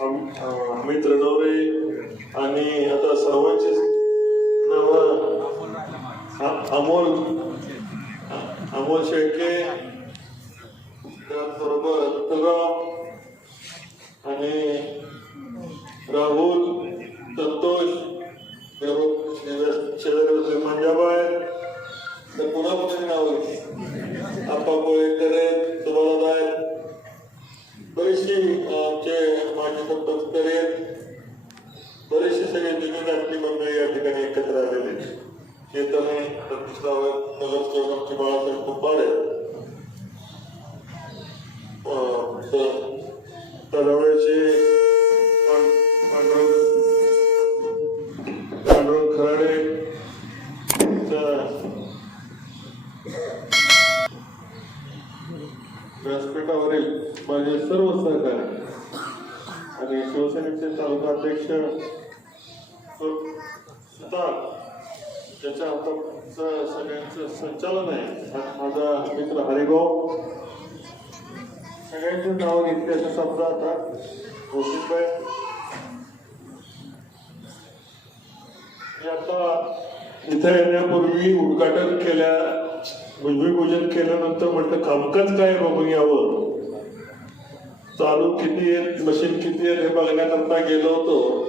अमित दौरे आणि आता सर्वांचे नाव अमोल अमोल शेळके तलावळ्याचे पांडुरंग खराडे व्यासपीठावरील माझे सर्व सहकारी आणि शिवसेनेचे तालुका अध्यक्ष सुतार ज्याच्या हातात सगळ्यांचं संचालन आहे. माझा मित्र हरिभाऊ. सगळ्यांचं नाव घेतली असं समजा आता. गोष्टीबाई म्हणजे आता इथं येण्यापूर्वी उद्घाटन केल्या भूमिपूजन केल्यानंतर म्हटलं कामकाज काय बघून यावं? चालू किती आहेत मशीन किती आहेत हे बघण्याकरता गेलो होतो.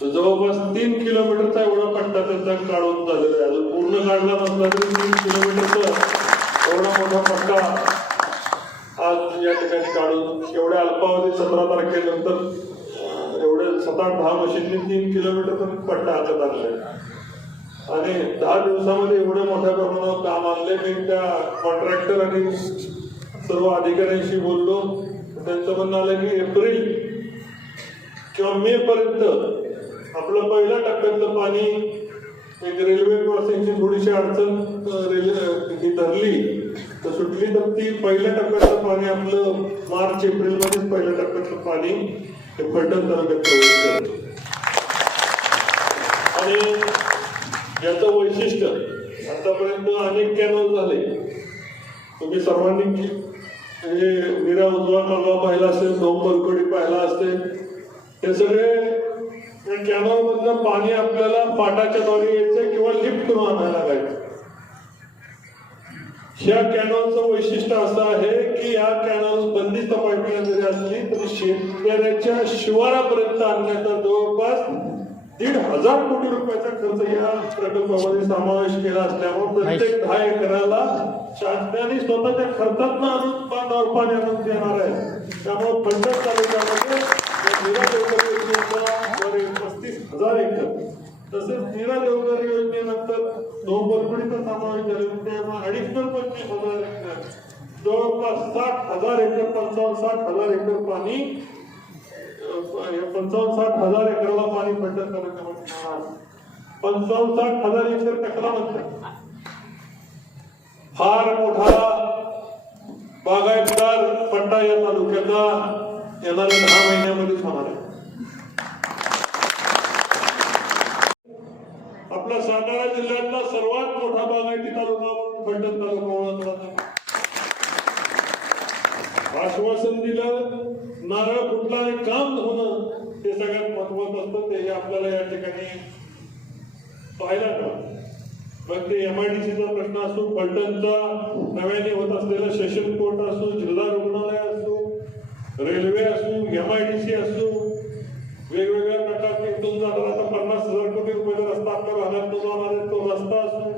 जवळपास तीन किलोमीटरचा एवढा पट्टा त्यांचा काढून झालेला आहे. अजून पूर्ण काढला नसला तरी तीन किलोमीटरचा एवढा मोठा पट्टा या ठिकाणी काढून एवढ्या अल्पावधी सतरा तारखेनंतर एवढे सात आठ दहा मशीनने तीन किलोमीटर पट्टा हातात आणलाय आणि दहा दिवसामध्ये एवढ्या मोठ्या प्रमाणावर काम आणले. मी त्या कॉन्ट्रॅक्टर आणि सर्व अधिकाऱ्यांशी बोललो. त्यांचं म्हणणं आलं की एप्रिल किंवा मे पर्यंत आपलं पहिल्या टप्प्यातलं पाणी एक रेल्वे क्रॉसिंगची थोडीशी अडचण रेल्वे ही धरली. तर सुटली तर पहिल्या टप्प्यातलं पाणी आपलं मार्च एप्रिल मध्येच पहिल्या टप्प्यातलं पाणी हे फलटण तालुक्यात प्रवेश करतं आणि याचं वैशिष्ट्य आतापर्यंत अनेक कॅनल झाले. तुम्ही सर्वांनी म्हणजे मीरा उजवा कालवा पाहिला असेल नऊ बलकोडी पाहिला असेल हे सगळे कॅनल मधलं पाणी आपल्याला पाटाच्या द्वारे यायचं किंवा लिफ्ट करून आणायला लागायचं. ह्या कॅनलचं वैशिष्ट्य असं आहे की या कॅनल बंदिस्त पाईपलाईन जरी असली तरी शेतकऱ्याच्या शिवारापर्यंत आणण्याचा जवळपास दीड हजार कोटी रुपयाचा खर्च या प्रकल्पामध्ये समावेश केला असल्यामुळे प्रत्येक दहा एकराला शासनाने स्वतःच्या खर्चातनं आणून बांधावर पाणी आणून देणार आहे. त्यामुळे फलटण तालुक्यामध्ये या नीरा देवकर योजनेचा सुमारे पस्तीस हजार एकर तसेच नीरा देवकर योजनेनंतर दोन बलकुडीचा समावेश झालेला त्यामुळे अडीशनल पंचवीस हजार एकर जवळपास साठ हजार एकर पंचावन्न साठ हजार एकर पाणी पंचावन्न साठ हजार एकरला पाणी फलटण तालुक्यामध्ये पंचावन्न साठ हजार एकर कशाला म्हणतात फार मोठा बागायतदार पट्टा या तालुक्याचा येणाऱ्या दहा महिन्यामध्येच होणार आहे. आपला सातारा जिल्ह्यातला सर्वात मोठा बागायती तालुका म्हणून फलटण तालुका ओळखला जातो. आश्वासन दिलं नारळ फुटला आणि काम होणं ते सगळ्यात महत्वाचं असतं. ते आपल्याला या ठिकाणी पाहायला मिळालं मग ते एमआयडीसीचा प्रश्न असो पलटणचा नव्याने होत असलेला सेशन कोर्ट असो जिल्हा रुग्णालय असो रेल्वे असो एमआयडीसी असो वेगवेगळ्या प्रकारचे इथून जाणार आता पन्नास हजार कोटी रुपयाचा रस्ता आपल्या भागात जाणार आहे तो रस्ता असो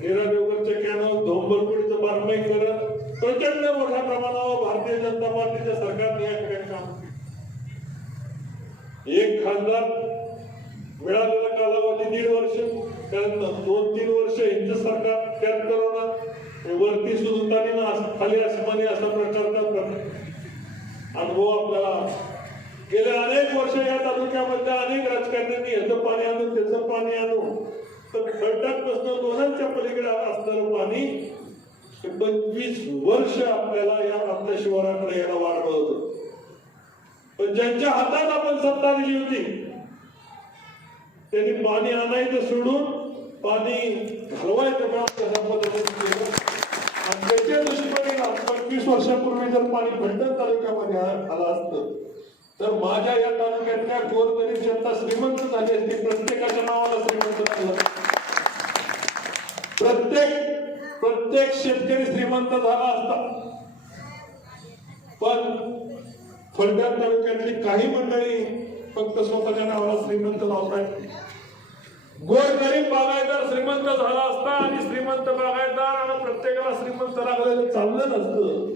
निरा देवगडचे कॅनल धोंबरपुडीचं बारमाईकरण प्रचंड मोठ्या प्रमाणावर भारतीय जनता पार्टीच्या सरकारने या ठिकाणी काम एक खासदार मिळालेला कालावधी दीड वर्ष त्यानंतर दोन तीन वर्ष यांचं सरकार त्यात करोना हे वरती सुलतानी खाली आसमानी असा प्रकारचा प्र- अनुभव आपल्याला गेल्या अनेक वर्ष या तालुक्यामध्ये अनेक राजकारण्यांनी ह्याचं पाणी आणून त्याचं पाणी आणून तर खड्डा दोघांच्या पलीकडे असणारं पाणी पंचवीस वर्ष आपल्याला या आपल्या शिवाराकडे यायला वाट बघत होतो. पण ज्यांच्या हातात आपण सत्ता दिली होती त्यांनी पाणी आणायचं सोडून पाणी घालवायचं काम कशा पद्धतीने केलं? आणि त्याचे दुष्परिणाम पंचवीस वर्षापूर्वी जर पाणी भंडार तालुक्यामध्ये आलं असतं तर माझ्या या तालुक्यातल्या गोरगरीब जनता श्रीमंत झाली असती प्रत्येकाच्या नावाला श्रीमंत झालं. प्रत्येक प्रत्येक शेतकरी श्रीमंत झाला असता. पण फलटण तालुक्यातली काही मंडळी फक्त स्वतःच्या नावाला श्रीमंत लावतात गोरगरीब बागायदार श्रीमंत झाला असता आणि श्रीमंत बागायदार आणि प्रत्येकाला श्रीमंत लागलेलं चाललं नसतं.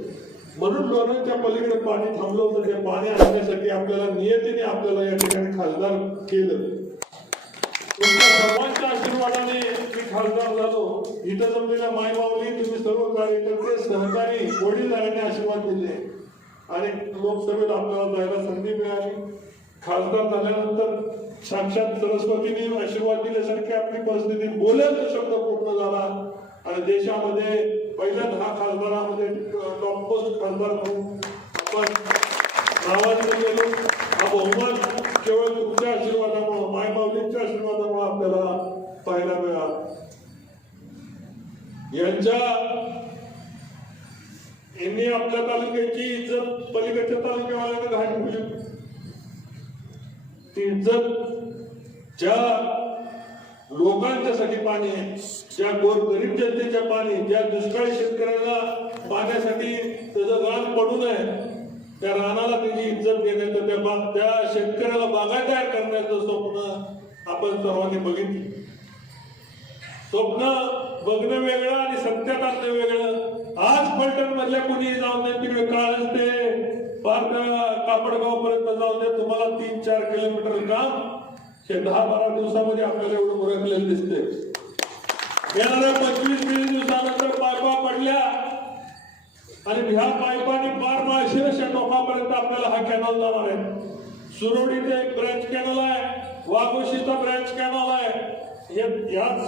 म्हणून लोणांच्या पलीकडे पाणी थांबलं होतं. ते पाणी आणण्यासाठी आपल्याला नियतीने आपल्याला या ठिकाणी खासदार केलं. तुमच्या सर्वांच्या आशीर्वादाने मी खासदार झालो. इथं जमलेल्या मायमावली तुम्ही सर्व कार्यकर्ते सहकारी वडीलधाऱ्यांनी आशीर्वाद दिले. आणि लोकसभेत आपल्याला जायला संधी मिळाली. खासदार झाल्यानंतर साक्षात सरस्वतीने आशीर्वाद दिल्यासारखी आपली परिस्थिती बोलेल तो शब्द पूर्ण झाला. आणि देशामध्ये पहिल्या दहा खासदारामध्ये टॉप पोस्ट खासदार म्हणून आपण नावाजलं गेलो हा बहुमान केवळ तुमच्या आशीर्वादामुळं मायमाऊलींच्या आशीर्वादामुळे आपल्याला पाहायला मिळाला. यांच्या यांनी आपल्या तालुक्याची इज्जत पलीकडच्या तालुक्यावाल्यानं घाण घालू ती इज्जत ज्या लोकांच्यासाठी पाणी आहे ज्या गोर गरीब जनतेच्या पाणी ज्या दुष्काळी शेतकऱ्याला पाण्यासाठी त्याचं रान पडू नये त्या रानाला त्याची इज्जत देण्याचं त्या बा त्या शेतकऱ्याला बागायतदार करण्याचं स्वप्न आपण सर्वांनी बघितलं. स्वप्न बघणं वेगळं आणि सत्यात आणणं वेगळं. आज पलटण मधल्या कुणी जाऊन नाही तिकडे काळ असते पार कापडगाव पर्यंत जाऊन दे तुम्हाला तीन चार किलोमीटर काम हे दहा बारा दिवसामध्ये आपल्याला एवढं उरकलेलं दिसते येणाऱ्या पंचवीस वीस दिवसानंतर पायपा पडल्या आणि ह्या पाईपाने पार माळशिरसच्या टोकापर्यंत आपल्याला हा कॅनल जाणार आहे. सुरोडीचा एक ब्रँच कॅनल आहे. वाघोशीचा ब्रँच कॅनल आहे. हे याच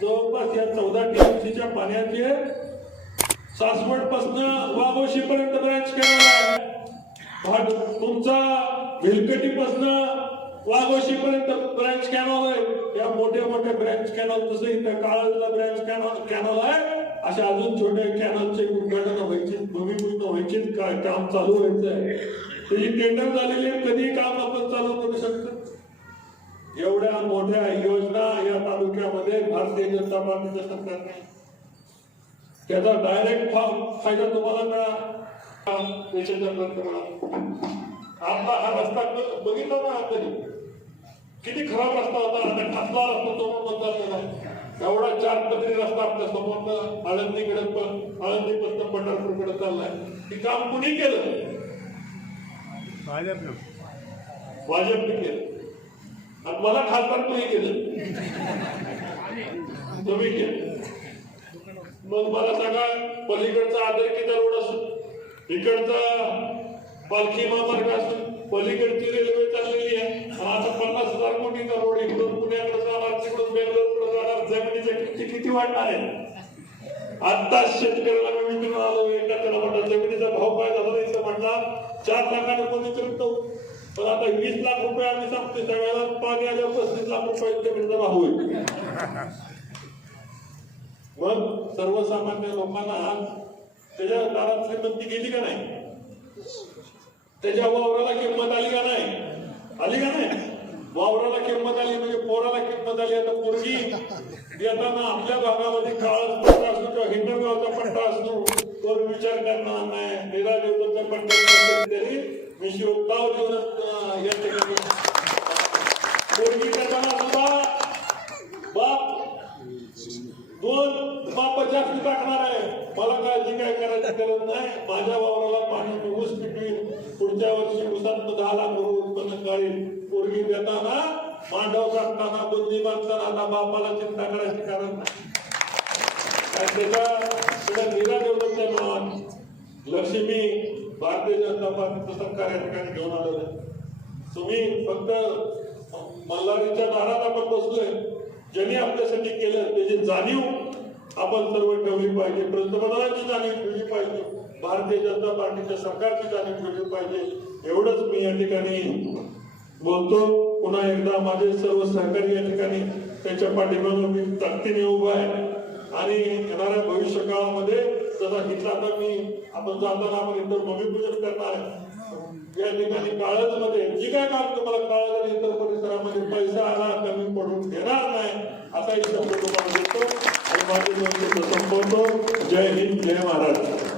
जवळपास या चौदा टीएमसीच्या पाण्याचे सासवड पासन वाघोशी पर्यंत ब्रँच कॅनल आहे तुमचा भिलकटी पासन वाघोशी पर्यंत ब्रँच कॅनल आहे. या मोठ्या मोठ्या ब्रँच कॅनल जसं इथं काळजला ब्रँच कॅनल कॅनल आहे. अशा अजून छोट्या कॅनलचे उद्घाटन व्हायचे भूमिपूजन व्हायचे काय काम चालू व्हायचं आहे त्याची टेंडर झालेली आहे कधी काम आपण चालू करू शकतो. एवढ्या मोठ्या योजना या तालुक्यामध्ये भारतीय जनता पार्टीच्या सरकारने त्याचा डायरेक्ट फायदा तुम्हाला मिळाला. देशाच्या प्रकरणात आपला हा रस्ता बघितला ना कधी किती खराब रस्ता होता आता खासला रस्ता तो म्हणतात त्याला एवढा चार पदरी रस्ता आपल्यासमोर आळंदीकडे पण आळंदीपासून पंढरपूरकडे चाललाय. हे काम कुणी केलं? भाजपनं. भाजपने केलं. आणि मला खासदार तुम्ही केलं? तुम्ही केलं. मग मला सांगा पलीकडचा आदरकीचा रोड असो इकडचा पालखी महामार्ग असतो पलीकडची रेल्वे चाललेली आहे. आणि आता पन्नास हजार कोटीचा रोड इकडून पुण्याकडे जाणार तिकडून बेंगलोरकडे जाणार. जमिनीच्या किमती किती वाढणार आहे आत्ताच शेतकऱ्याला मी विचारून आलो एका त्याला म्हटलं जमिनीचा भाव काय झाला नाही तर म्हटला चार लाखाने कोणी करतो पण आता वीस लाख रुपये आम्ही सांगतो सगळ्याला पाणी आल्यावर पस्तीस लाख रुपये जमिनीचा भाव होईल. मग सर्वसामान्य लोकांना आज त्याच्या दारात श्रीमंती गेली का नाही? त्याच्या वावराला किंमत आली का नाही? आली का नाही? वावराला किंमत आली म्हणजे पोराला किंमत आली. आता पोरगी येताना आपल्या भागामध्ये काळाचा पट्टा असतो किंवा हिंदगावचा पट्टा असतो. तो विचार करणार नाही. निरा देवताचा पट्टा तरी मी शिवताव देऊन या ठिकाणी पोरगी करताना सुद्धा बाप दोन बाप जास्त टाकणार आहे. मला काळजी काय करायची गरज नाही. माझ्या वावराला पाणी ऊस पिकवीन पुढच्या वर्षी ऊसात दहा लाख रुपये उत्पन्न काढीन पोरगी देताना मांडव काढताना बुद्धी बांधताना आता बापाला चिंता करायची कारण नाही. निरा देवताच्या नावात लक्ष्मी भारतीय जनता पार्टीचं सरकार या ठिकाणी घेऊन आलेलं आहे तुम्ही फक्त मल्हारीच्या दारात आपण बसलोय. ज्यांनी आपल्यासाठी केलं त्याची जाणीव आपण सर्व ठेवली पाहिजे. पंतप्रधानांची जाणीव ठेवली पाहिजे. भारतीय जनता पार्टीच्या सरकारची जाणीव ठेवली पाहिजे एवढंच मी या ठिकाणी बोलतो. पुन्हा एकदा माझे सर्व सहकारी या ठिकाणी त्यांच्या पाठीमागून मी ताकदीने उभा आहे. आणि येणाऱ्या भविष्य काळामध्ये जसा घेतला आता मी आपण जाताना आपण इतर भूमिपूजन करणार आहे. या ठिकाणी काळजमध्ये जी काय काम तुम्हाला काळज आणि इतर परिसरामध्ये पैसा आला कमी पडून घेणार नाही असा एक शब्द तुम्हाला देतो. आणि माझे संपवतो. जय हिंद जय महाराष्ट्र.